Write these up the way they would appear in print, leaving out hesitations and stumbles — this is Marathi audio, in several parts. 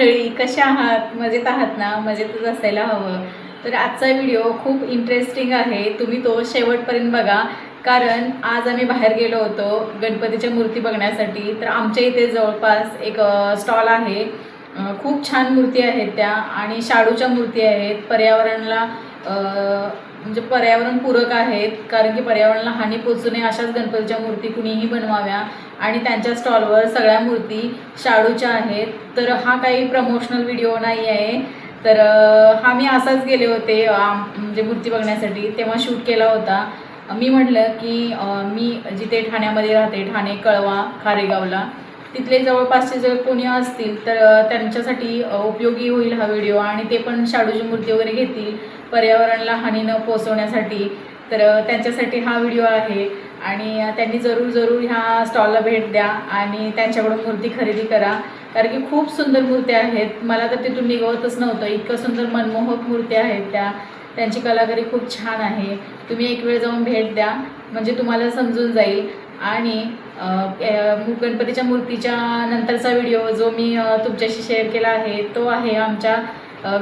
मंडळी, कशा आहात? मजेत आहात ना? मजेतच असायला हवं. तर आजचा व्हिडिओ खूप इंटरेस्टिंग आहे, तुम्ही तो शेवटपर्यंत बघा. कारण आज आम्ही बाहेर गेलो होतो गणपतीच्या मूर्ती बघण्यासाठी. तर आमच्या इथे जवळपास एक स्टॉल आहे. खूप छान मूर्ती आहेत त्या आणि शाडूच्या मूर्ती आहेत. पर्यावरणाला म्हणजे पर्यावरणपूरक आहेत, कारण की पर्यावरणाला हानी पोचू नये अशाच गणपतीच्या मूर्ती कुणीही बनवाव्या. आणि त्यांच्या स्टॉलवर सगळ्या मूर्ती शाडूच्या आहेत. तर हा काही प्रमोशनल व्हिडिओ नाही आहे. तर हा मी असाच गेले होते म्हणजे मूर्ती बघण्यासाठी, तेव्हा शूट केला होता. मी म्हटलं की मी जिथे ठाण्यामध्ये राहते, ठाणे, कळवा, खारेगावला, तिथले जवळपासचे जर कोणी असतील तर त्यांच्यासाठी उपयोगी होईल हा व्हिडिओ. आणि ते पण शाडूची मूर्ती वगैरे घेतील पर्यावरणाला हानी न पोचवण्यासाठी. तर त्यांच्यासाठी हा व्हिडिओ आहे. आणि त्यांनी जरूर ह्या स्टॉलला भेट द्या आणि त्यांच्याकडून मूर्ती खरेदी करा, कारण की खूप सुंदर मूर्त्या आहेत. मला तर तिथून निघवतच नव्हतं, इतकं सुंदर मनमोहक मूर्त्या आहेत त्या. त्यांची कलाकारी खूप छान आहे. तुम्ही एक वेळ जाऊन भेट द्या, म्हणजे तुम्हाला समजून जाईल. आणि गणपतीच्या मूर्तीच्या नंतरचा व्हिडिओ जो मी तुमच्याशी शेअर केला आहे तो आहे आमच्या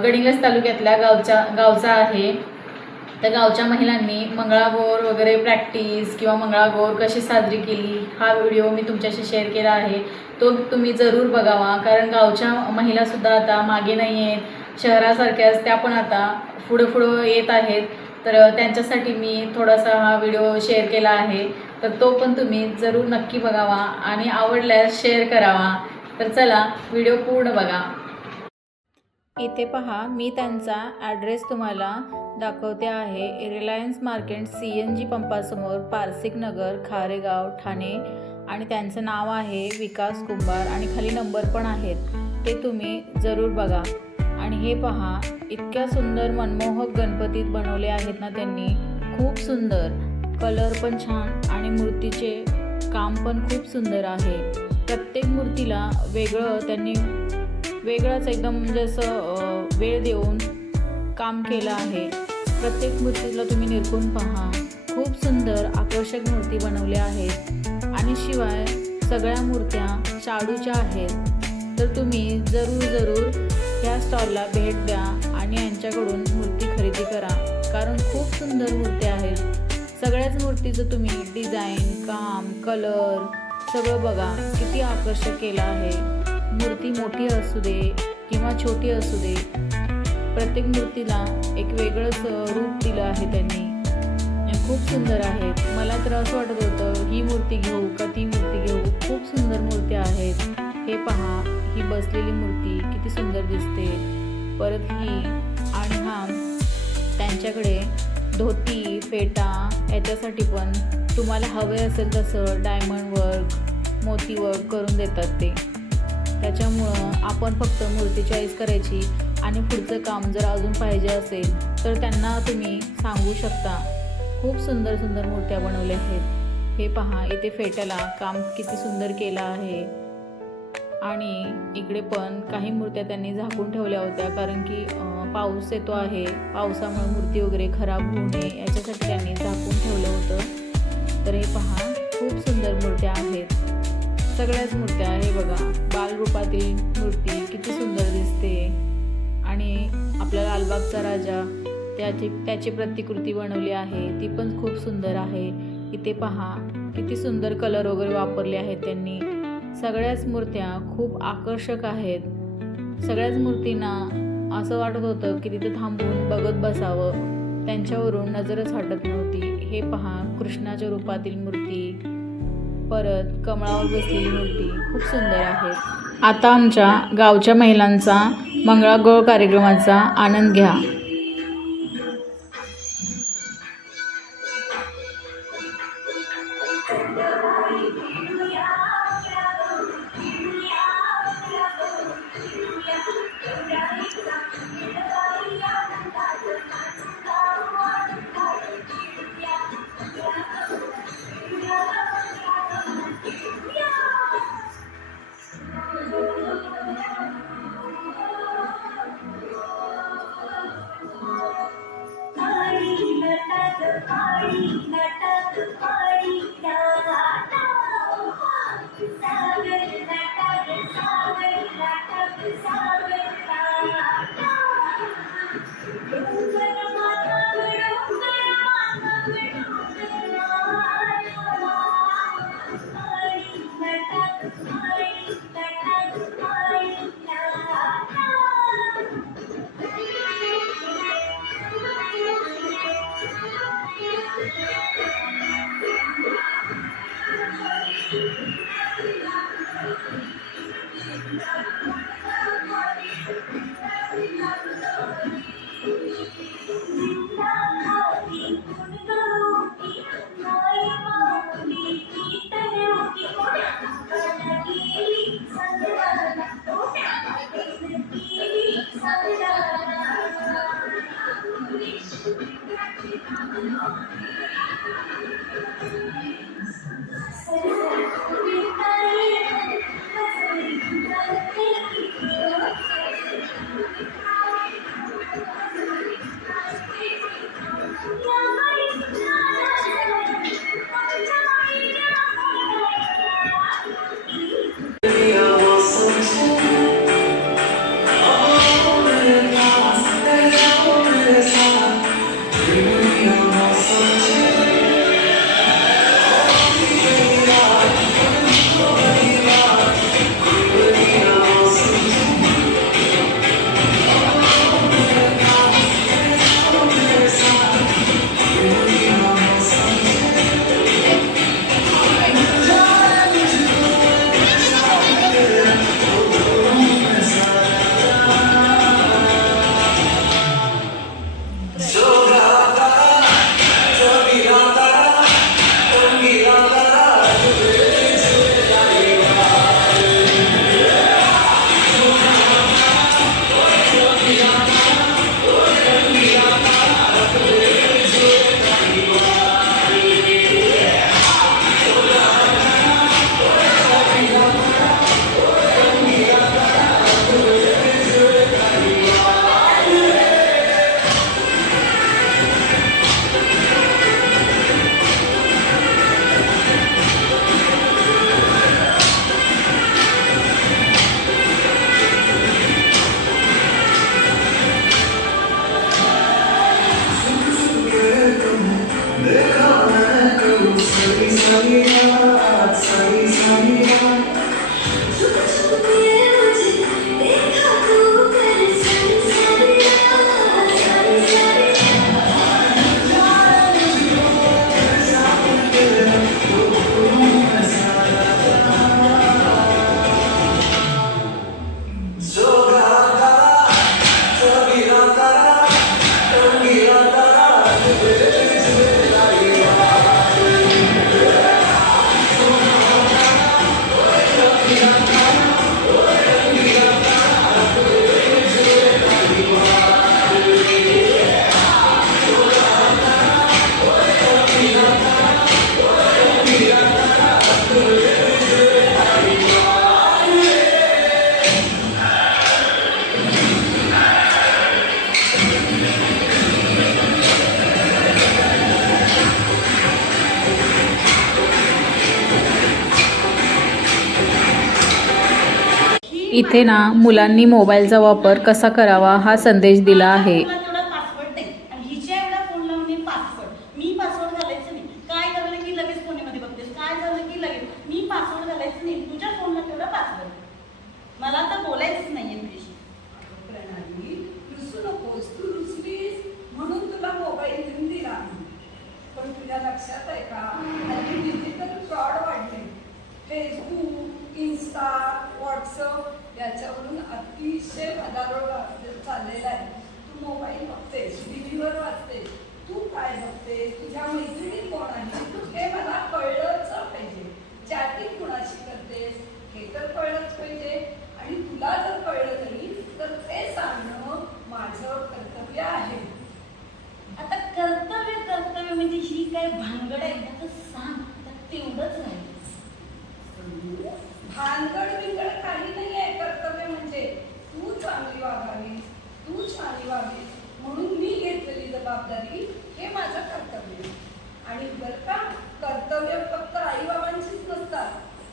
गडिंग्लज तालुक्यातल्या गावचा आहे. त्या गावच्या महिलांनी मंगळागौर वगैरे प्रॅक्टिस किंवा मंगळागौर कशी साजरी केली, हा व्हिडिओ मी तुमच्याशी शेअर केला आहे. तो तुम्ही जरूर बघावा, कारण गावच्या महिलासुद्धा आता मागे नाही आहेत. शहरासारख्याच त्या पण आता पुढं येत आहेत. तर त्यांच्यासाठी मी थोडासा हा व्हिडिओ शेअर केला आहे. तर तो पण तुम्ही जरूर नक्की बघावा आणि आवडल्यास शेअर करावा. तर चला व्हिडिओ पूर्ण बघा. इथे पहा, मी त्यांचा ॲड्रेस तुम्हाला दाखवते आहे. रिलायन्स मार्केट CNG पंपासमोर, पारसिक नगर, खारेगाव, ठाणे. आणि त्यांचं नाव आहे विकास कुंभार आणि खाली नंबर पण आहेत, ते तुम्ही जरूर बघा. आणि हे पहा, इतक्या सुंदर मनमोहक गणपतीत बनवले आहेत ना त्यांनी, खूप सुंदर. कलर पण छान आणि मूर्तीचे काम पण खूप सुंदर आहे. प्रत्येक मूर्तीला वेगळं त्यांनी वेगळंच एकदम म्हणजे असं वेळ देऊन काम केलं आहे. प्रत्येक मूर्तीला तुम्ही निरखून पहा, खूप सुंदर आकर्षक मूर्ती बनवल्या आहेत. आणि शिवाय सगळ्या मूर्त्या शाडूच्या आहेत. तर तुम्ही जरूर ह्या स्टॉलला भेट द्या आणि यांच्याकडून मूर्ती खरेदी करा, कारण खूप सुंदर मूर्त्या आहेत. सगळ्याच मूर्तीचं तुम्ही डिझाईन, काम, कलर सगळं बघा, किती आकर्षक केलं आहे. मूर्ती मोठी असू दे किंवा छोटी असू दे, प्रत्येक मूर्तीला एक वेगळंच रूप दिलं आहे त्यांनी. खूप सुंदर आहे. मला तर असं वाटत होतं ही मूर्ती घेऊ का ती मूर्ती घेऊ. खूप सुंदर मूर्त्या आहेत. हे पहा, ही बसलेली मूर्ती किती सुंदर दिसते. परत ही आणि हा त्यांच्याकडे धोती, फेटा याच्यासाठी पण तुम्हाला हवे असेल तसं डायमंड वर्क, मोती वर्क करून देतात ते. त्याच्यामुळं आपण फक्त मूर्ती चॉईस करायची आणि पुढचं काम जर अजून पाहिजे असेल तर त्यांना तुम्ही सांगू शकता. खूप सुंदर मूर्त्या बनवल्या आहेत. हे पहा, इथे फेट्याला काम किती सुंदर केलं आहे. आणि इकडे पण काही मूर्त्या त्यांनी झाकून ठेवल्या होत्या, कारण की पाऊस येतो आहे. पावसामुळे मूर्ती वगैरे खराब होऊ नये याच्यासाठी त्यांनी झाकून ठेवलं होतं. तर हे पहा, खूप सुंदर मूर्त्या आहेत. सगळ्याच मूर्त्या हे बघा, बालरूपातील मूर्ती किती सुंदर दिसते. आणि आपला लालबागचा राजा त्याची प्रतिकृती बनवली आहे, ती पण खूप सुंदर आहे. इथे पहा, किती सुंदर कलर वगैरे वापरले आहेत त्यांनी. सगळ्याच मूर्त्या खूप आकर्षक आहेत. सगळ्याच मूर्तींना असं वाटत होतं की तिथे थांबून बघत बसावं, त्यांच्यावरून नजरच हटत नव्हती. हे पहा, कृष्णाच्या रूपातील मूर्ती, परत कमळावर बसलेली मूर्ती खूप सुंदर आहे. आता आमच्या गावच्या महिलांचा मंगळागौर कार्यक्रमाचा आनंद घ्या. इथे ना मुलांनी मोबाईलचा वापर कसा करावा हा संदेश दिला आहे. तेवढा पासवर्ड दे आणि हिच्या एवढा फोन लावून मी पासवर्ड घालायचं नाही. काय झालं की लगेच फोनमध्ये बघतेस, काय झालं की लगेच मी पासवर्ड घालायचं नाही. तुझ्या फोनला तेवढा पासवर्ड. मला आता बोलायचंच नाहीये तुझ्याशी. प्रणाली रुसू नकोस, तू रुसलीस म्हणून तुला मोबाईल घेऊन दिला. पण तुझ्या लक्षात आहे का, हल्ली डिजिटल फ्रॉड वाढले. फेसबुक, इन्स्टा, व्हॉट्सअप याच्यावरून अतिशय हजारो चाललेला आहे. तू मोबाईल बघतेस, टीव्हीवर वाचतेस, तू काय बघतेस, तुझ्या मैत्रिणी कोण आहे हे मला कळलंच पाहिजे. चॅटिंग कुणाशी करतेस हे तर कळलंच पाहिजे. आणि तुला जर कळलं नाही तर ते सांगणं माझं कर्तव्य आहे. आता कर्तव्य म्हणजे ही काय भानगड आहे ना, तर सांग. तेवढंच नाही भानगड बिनगड काही नाही आहे. कर्तव्य म्हणजे तू चांगली वागावीस, तू छान वागावीस म्हणून मी घेतलेली जबाबदारी हे माझं कर्तव्य. आणि बरं का, कर्तव्य फक्त आई बाबांचीच नसतात,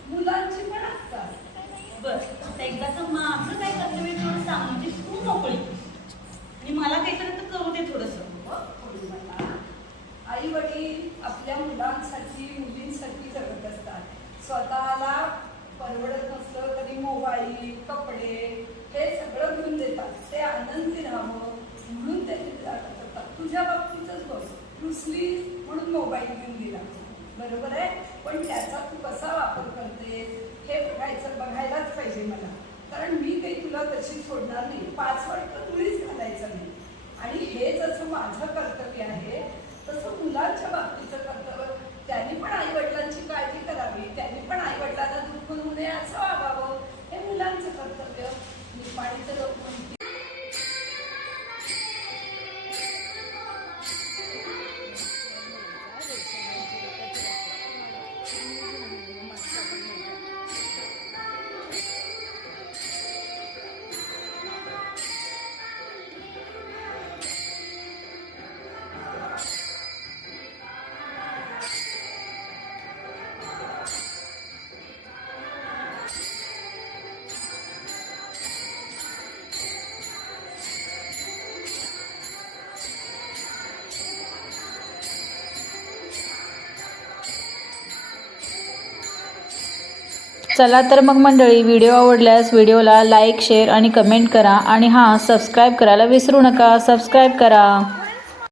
मुलांची पण असतात. बस एकदाचं माझं काय कर्तव्य थोडं सांग, म्हणजे तू मोकळी आणि मला काहीतरी तर करू दे थोडंसं. आई वडील आपल्या मुलांसाठी मुलींसाठी जगत असतात. स्वतःला परवडत नसलं तरी मोबाईल, कपडे हे सगळं घेऊन देतात. ते आनंदी राहावं म्हणून ते करतात. तुझ्या बाबतीतच बघ, रुसली म्हणून मोबाईल घेऊन दिला. बरोबर आहे, पण त्याचा तू कसा वापर करते हे बघायलाच पाहिजे मला. कारण मी काही तुला तशी सोडणार नाही. पासवर्ड तर मुळीच घालायचं नाही. आणि हे जसं माझं कर्तव्य आहे तसं मुलांच्या बाबतीचं कर्तव्य. त्यांनी पण आई वडिलांची काळजी करावी, त्यांनी पण आई वडिलांना दुखून होऊ नये असं वागावं, हे मुलांचं कर्तव्य. निपाणीचं लोक म्हणते चला तर मग मंडळी, व्हिडिओ आवडल्यास व्हिडिओला लाईक, शेअर आणि कमेंट करा. आणि हां, सबस्क्राईब करायला विसरू नका. सबस्क्राईब करा.